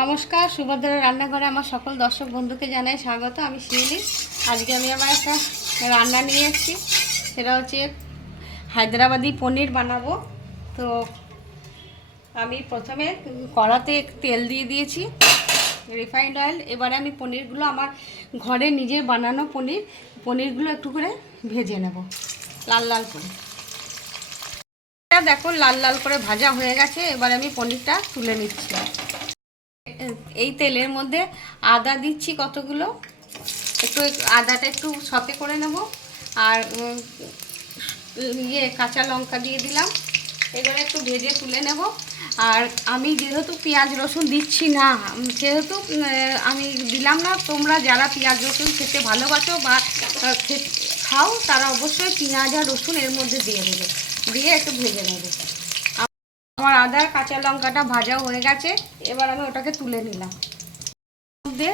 নমস্কার, সুভদ্রা রান্নাঘরে আমার সকল দর্শক বন্ধুকে জানাই স্বাগত। আমি শিউলি। আজকে আমি আমার একটা রান্না নিয়ে এসেছি, সেটা হচ্ছে হায়দ্রাবাদি পনির বানাবো। তো আমি প্রথমে কড়াতে তেল দিয়ে দিয়েছি, রিফাইন্ড অয়েল। এবারে আমি পনিরগুলো, আমার ঘরে নিজে বানানো পনিরগুলো একটু করে ভেজে নেব লাল লাল করে। দেখো লাল লাল করে ভাজা হয়ে গেছে। এবার আমি পনিরটা তুলে নিচ্ছি। এই তেলের মধ্যে আদা দিচ্ছি কতগুলো, একটু আদাটা একটু সতে করে নেব। আর কাঁচা লঙ্কা দিয়ে দিলাম, এগুলো একটু ভেজে তুলে নেব। আর আমি যেহেতু পেঁয়াজ রসুন দিচ্ছি না, সেহেতু আমি দিলাম না। তোমরা যারা পেঁয়াজ রসুন খেতে ভালোবাসো বা খাও, তারা অবশ্যই পেঁয়াজ আর রসুন এর মধ্যে দিয়ে দেবে, দিয়ে একটু ভেজে নেবে। আমার আদা কাঁচা লঙ্কাটা ভাজা হয়ে গেছে, এবার আমি ওটাকে তুলে নিলাম। মধ্যে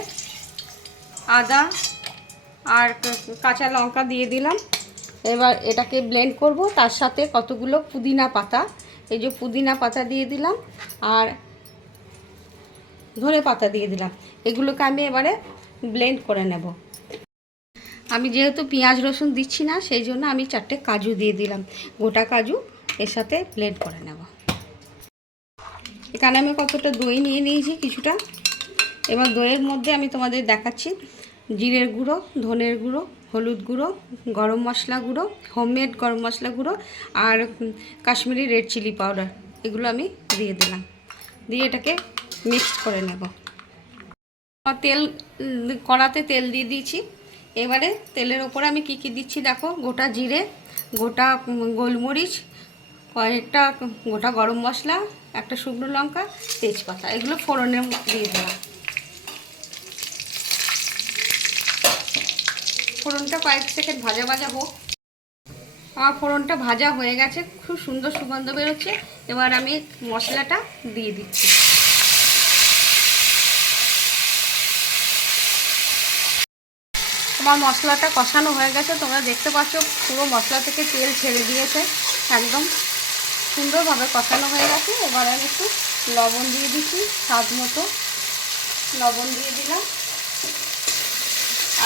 আদা আর কাঁচা লঙ্কা দিয়ে দিলাম। এবার এটাকে ব্লেন্ড করব। তার সাথে কতগুলো পুদিনা পাতা, এই যে পুদিনা পাতা দিয়ে দিলাম, আর ধনে পাতা দিয়ে দিলাম। এগুলোকে আমি এবারে ব্লেন্ড করে নেব। আমি যেহেতু পেঁয়াজ রসুন দিচ্ছি না, সেই জন্য আমি 4টে কাজু দিয়ে দিলাম, গোটা কাজু এর সাথে ব্লেন্ড করে নেব। এখানে আমি কতটা দই নিয়ে নিয়েছি, কিছুটা। এবার দইয়ের মধ্যে আমি তোমাদের দেখাচ্ছি জিরের গুঁড়ো, ধনের গুঁড়ো, হলুদ গুঁড়ো, গরম মশলা গুঁড়ো, হোমমেড গরম মশলা গুঁড়ো, আর কাশ্মীরি রেড চিলি পাউডার, এগুলো আমি দিয়ে দিলাম। দিয়ে এটাকে মিক্সড করে নেব। তেল, কড়াতে তেল দিয়ে দিয়েছি। এবারে তেলের ওপরে আমি কি কি দিচ্ছি দেখো, গোটা জিরে, গোটা গোলমরিচ, কয়েকটা গোটা গরম মশলা, একটা শুকনো লঙ্কা, তেজপাতা, এগুলো ফোড়নে দিয়ে দিলাম। ফোড়নটা কয়েক সেকেন্ড ভাজা ভাজা হোক। আমার ফোড়নটা ভাজা হয়ে গেছে, খুব সুন্দর সুগন্ধ বেরোচ্ছে। এবার আমি মশলাটা দিয়ে দিচ্ছি। আমার মশলাটা কষানো হয়ে গেছে, তোমরা দেখতে পাচ্ছ পুরো মশলা থেকে তেল ছেড়ে দিয়েছে, একদম সুন্দরভাবে কষানো হয়ে গেছে। এবার আমি একটু লবণ দিয়ে দিচ্ছি, স্বাদ মতো লবণ দিয়ে দিলাম।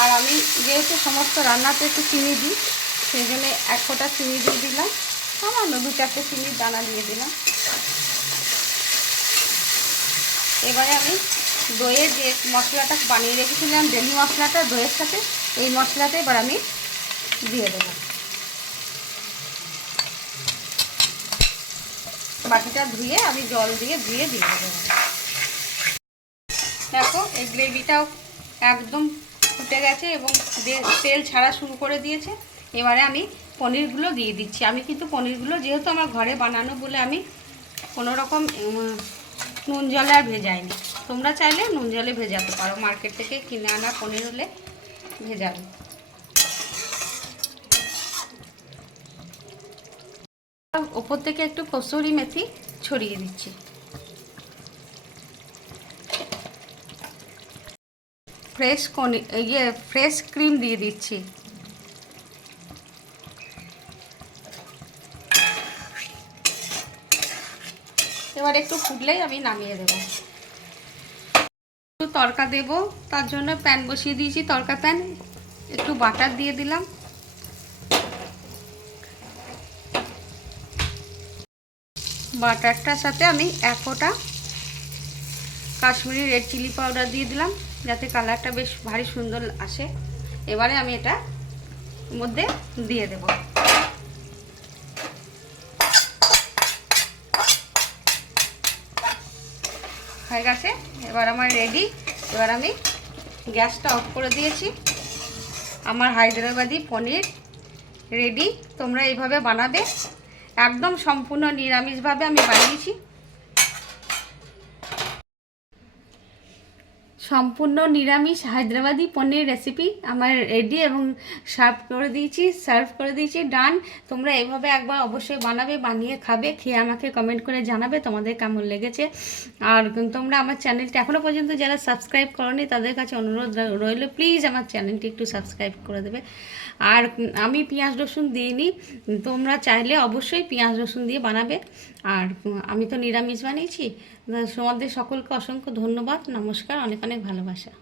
আর আমি যেহেতু সমস্ত রান্নাতে একটু চিনি দিই, সেই জন্য 1 ফোঁটা চিনি দিয়ে দিলাম, সামান্য 2-4টে চিনির দানা দিয়ে দিলাম। এবারে আমি দইয়ের যে মশলাটা বানিয়ে রেখেছিলাম, ডেলি মশলাটা, দইয়ের সাথে এই মশলাটা এবার আমি দিয়ে দেবো। বাটিটা ধুয়ে আমি জল দিয়ে দিয়ে দেবো। দেখো এই গ্রেভিটাও একদম ফুটে গেছে এবং তেল ছাড়া শুরু করে দিয়েছে। এবারে আমি পনিরগুলো দিয়ে দিচ্ছি। আমি কিন্তু পনিরগুলো যেহেতু আমার ঘরে বানানো বলে আমি কোনো রকম নুন জলে আর ভেজাইনি। তোমরা চাইলে নুন জলে ভেজাতে পারো, মার্কেট থেকে কিনে আনা পনির হলে ভেজাবে। ওপর থেকে একটু কসুরি মেথি ছড়িয়ে দিচ্ছি। ফ্রেশ ক্রিম দিয়ে দিচ্ছি। এবার একটু ফুটলেই আমি নামিয়ে দেবো। একটু তড়কা দেব, তার জন্য প্যান বসিয়ে দিয়েছি, তড়কা প্যান। একটু বাটার দিয়ে দিলাম। বাটারটার সাথে আমি 1 ফোঁটা কাশ্মীরি রেড চিলি পাউডার দিয়ে দিলাম, যাতে কালারটা বেশ ভারী সুন্দর আসে। এবারে আমি এটা মধ্যে দিয়ে দেব। হয়ে গেছে, এবার আমার রেডি। এবার আমি গ্যাসটা অফ করে দিয়েছি। আমার হায়দ্রাবাদি পনির রেডি। তোমরা এইভাবে বানাবে, একদম সম্পূর্ণ নিরামিষভাবে আমি বানিয়েছি। সম্পূর্ণ নিরামিষ হায়দ্রাবাদি পনির রেসিপি আমার রেডি এবং সার্ভ করে দিয়েছি ডান। তোমরা এভাবে একবার অবশ্যই বানাবে, বানিয়ে খাবে, খেয়ে আমাকে কমেন্ট করে জানাবে তোমাদের কেমন লেগেছে। আর তোমরা আমার চ্যানেলটা এখনও পর্যন্ত যারা সাবস্ক্রাইব করোনি তাদের কাছে অনুরোধ রইল, প্লিজ আমার চ্যানেলটি একটু সাবস্ক্রাইব করে দেবে। আর আমি পেঁয়াজ রসুন দিইনি, তোমরা চাইলে অবশ্যই পেঁয়াজ রসুন দিয়ে বানাবে। আর আমি তো নিরামিষ বানিয়েছি। তোমাদের সকলকে অসংখ্য ধন্যবাদ, নমস্কার, অনেক অনেক ভালোবাসা।